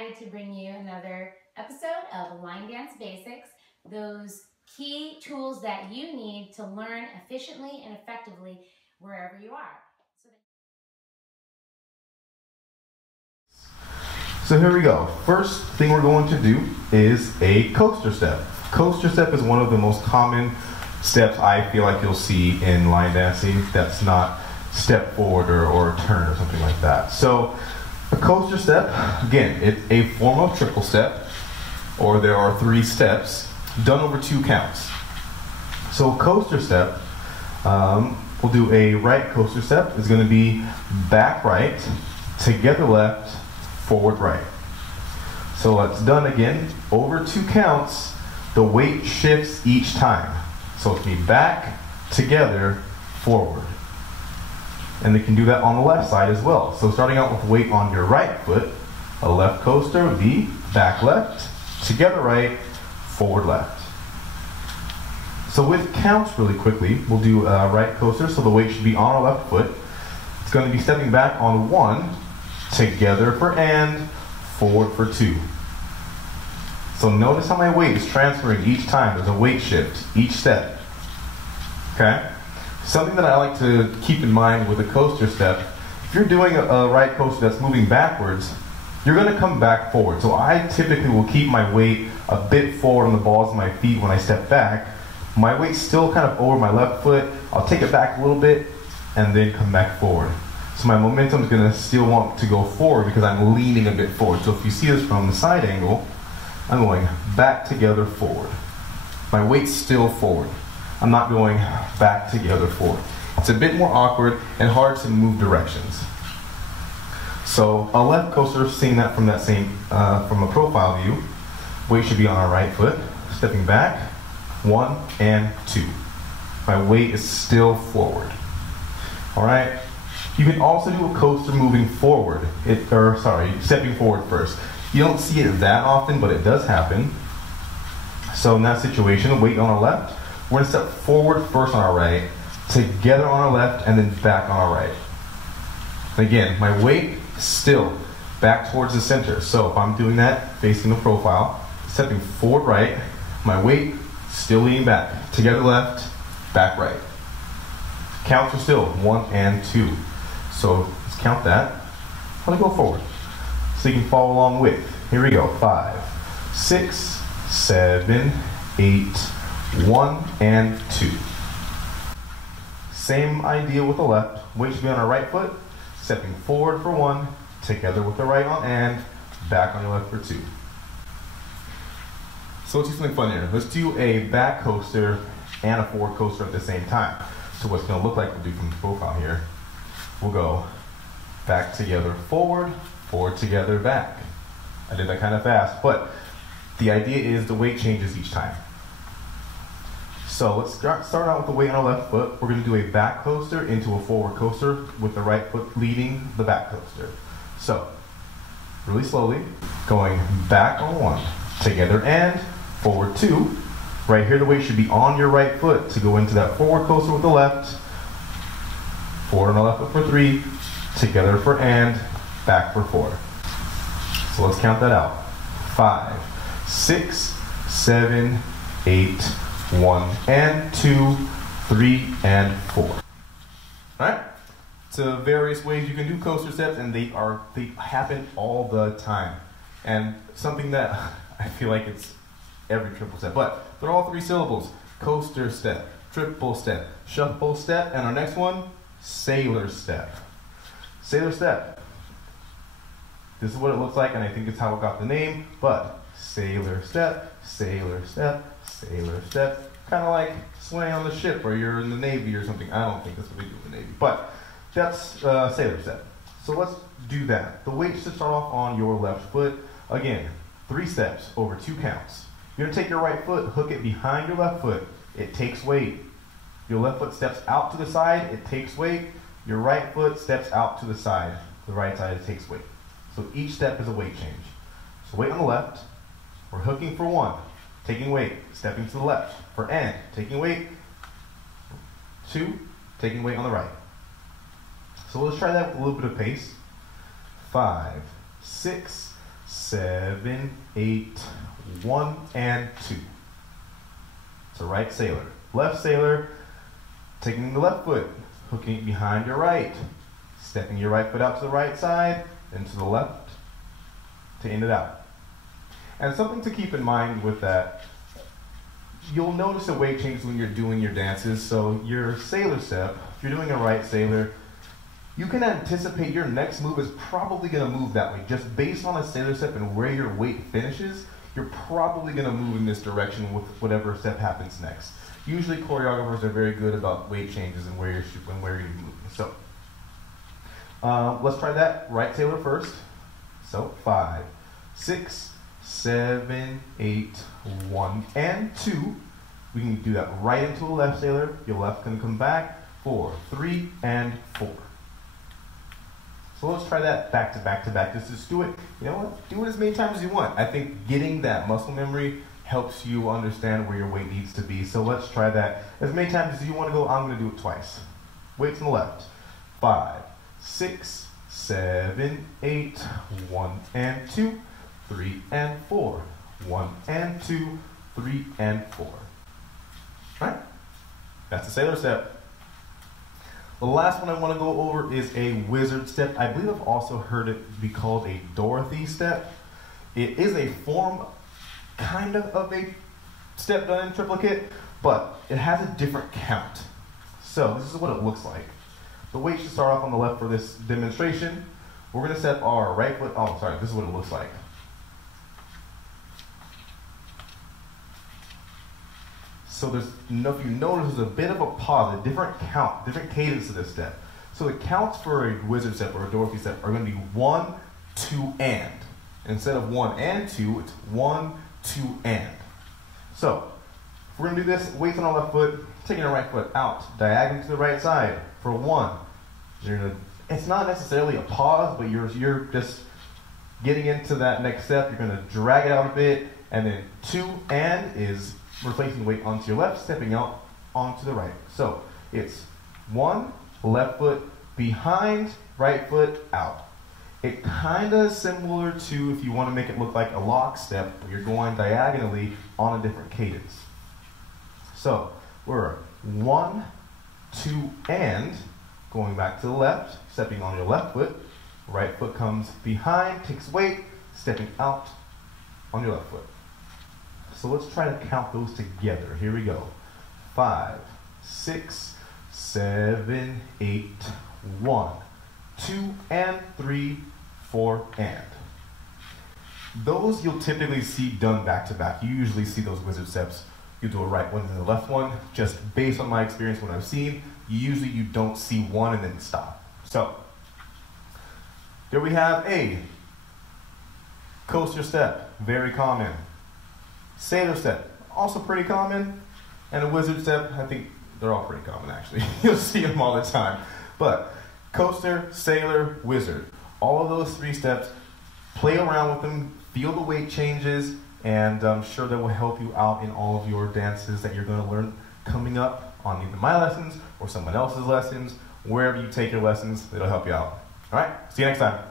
excited to bring you another episode of Line Dance Basics, those key tools that you need to learn efficiently and effectively wherever you are. So here we go. First thing we're going to do is a coaster step. Coaster step is one of the most common steps I feel like you'll see in line dancing that's not step forward or turn or something like that. So a coaster step, again, it's a form of triple step, or there are 3 steps done over 2 counts. So coaster step, we'll do a right coaster step. It's going to be back right, together left, forward right. So that's done again over 2 counts. The weight shifts each time. So it's going to be back, together, forward. And they can do that on the left side as well. So starting out with weight on your right foot, a left coaster would be back left, together right, forward left. So with counts really quickly, we'll do a right coaster, so the weight should be on our left foot. It's going to be stepping back on 1, together for and, forward for 2. So notice how my weight is transferring each time. There's a weight shift each step. Okay? Something that I like to keep in mind with a coaster step, if you're doing a right coaster that's moving backwards, you're going to come back forward. So I typically will keep my weight a bit forward on the balls of my feet when I step back. My weight's still kind of over my left foot. I'll take it back a little bit and then come back forward. So my momentum is going to still want to go forward because I'm leaning a bit forward. So if you see this from the side angle, I'm going back together forward. My weight's still forward. I'm not going back together forward. It's a bit more awkward and hard to move directions. So a left coaster, seeing that from that same, from a profile view, weight should be on our right foot, stepping back, 1 and 2. My weight is still forward. All right. You can also do a coaster moving forward, stepping forward first. You don't see it that often, but it does happen. So in that situation, weight on our left, we're going to step forward first on our right, together on our left, and then back on our right. Again, my weight is still back towards the center. So if I'm doing that, facing the profile, stepping forward right, my weight still leaning back, together left, back right. Counts are still 1 and 2. So let's count that. Let me go forward so you can follow along with. Here we go. 5, 6, 7, 8, 1 and 2. Same idea with the left. Weight should be on our right foot, stepping forward for 1, together with the right on and, back on your left for 2. So let's do something fun here. Let's do a back coaster and a forward coaster at the same time. So what's going to look like, we'll do from the profile here. We'll go back together forward, forward together back. I did that kind of fast, but the idea is the weight changes each time. So let's start out with the weight on our left foot. We're going to do a back coaster into a forward coaster with the right foot leading the back coaster. So, really slowly, going back on 1, together and forward 2. Right here, the weight should be on your right foot to go into that forward coaster with the left. Forward on the left foot for 3, together for and, back for 4. So let's count that out. 5, 6, 7, 8, 1 and 2, 3 and 4. All right. So various ways you can do coaster steps, and they happen all the time. And something that I feel like it's every triple step, but they're all 3 syllables. Coaster step, triple step, shuffle step, and our next one, sailor step. Sailor step. This is what it looks like, and I think it's how it got the name, but sailor step, sailor step, sailor step. Kind of like swaying on the ship, or you're in the Navy or something. I don't think that's what we do in the Navy, but that's sailor step. So let's do that. The weight should start off on your left foot. Again, 3 steps over 2 counts. You're going to take your right foot, hook it behind your left foot. It takes weight. Your left foot steps out to the side. It takes weight. Your right foot steps out to the side. The right side, it takes weight. So each step is a weight change. So weight on the left. We're hooking for 1, taking weight, stepping to the left. For and, taking weight. 2, taking weight on the right. So let's try that with a little bit of pace. 5, 6, 7, 8, 1, and 2. So right sailor. Left sailor, taking the left foot, hooking it behind your right, stepping your right foot out to the right side, then to the left to end it out. And something to keep in mind with that, you'll notice a weight change when you're doing your dances. So your sailor step, if you're doing a right sailor, you can anticipate your next move is probably going to move that way. Just based on a sailor step and where your weight finishes, you're probably going to move in this direction with whatever step happens next. Usually choreographers are very good about weight changes and where you're moving. So let's try that right sailor first. So 5, 6, 7, 8, 1, and 2. We can do that right into the left sailor. Your left can come back. 4, 3, and 4. So let's try that back to back to back. Just do it, you know what? Do it as many times as you want. I think getting that muscle memory helps you understand where your weight needs to be. So let's try that as many times as you want to go. I'm going to do it twice. Weights on the left. 5, 6, 7, 8, 1, and 2, 3, and 4. 1, and 2, 3, and 4. All right? That's a sailor step. The last one I want to go over is a wizard step. I believe I've also heard it be called a Dorothy step. It is a form kind of a step done in triplicate, but it has a different count. So this is what it looks like. The weight should start off on the left for this demonstration. We're going to step our right foot. Oh, sorry, this is what it looks like. So if you notice, there's a bit of a pause, a different count, different cadence to this step. So the counts for a wizard step or a Dorothy step are going to be 1, 2, and. Instead of 1 and 2, it's 1, 2, and. So if we're going to do this, weights on our left foot, taking our right foot out, diagonally to the right side for 1. It's not necessarily a pause, but you're just getting into that next step. You're going to drag it out a bit, and then 2 and is replacing weight onto your left, stepping out onto the right. So it's 1, left foot behind, right foot out. It kind of is similar to if you want to make it look like a lock step, but you're going diagonally on a different cadence. So we're 1, 2, and going back to the left, stepping on your left foot. Right foot comes behind, takes weight, stepping out on your left foot. So let's try to count those together. Here we go. 5, 6, 7, 8, 1, 2, and 3, 4, and. Those you'll typically see done back to back. You usually see those wizard steps. You do a right one and the left one. Just based on my experience, what I've seen, you don't see one and then stop. So here we have a coaster step, very common. Sailor step, also pretty common. And a wizard step, I think they're all pretty common actually. You'll see them all the time. But coaster, sailor, wizard. All of those 3 steps, play around with them, feel the weight changes, and I'm sure that will help you out in all of your dances that you're going to learn coming up on either my lessons or someone else's lessons. Wherever you take your lessons, it'll help you out. All right, see you next time.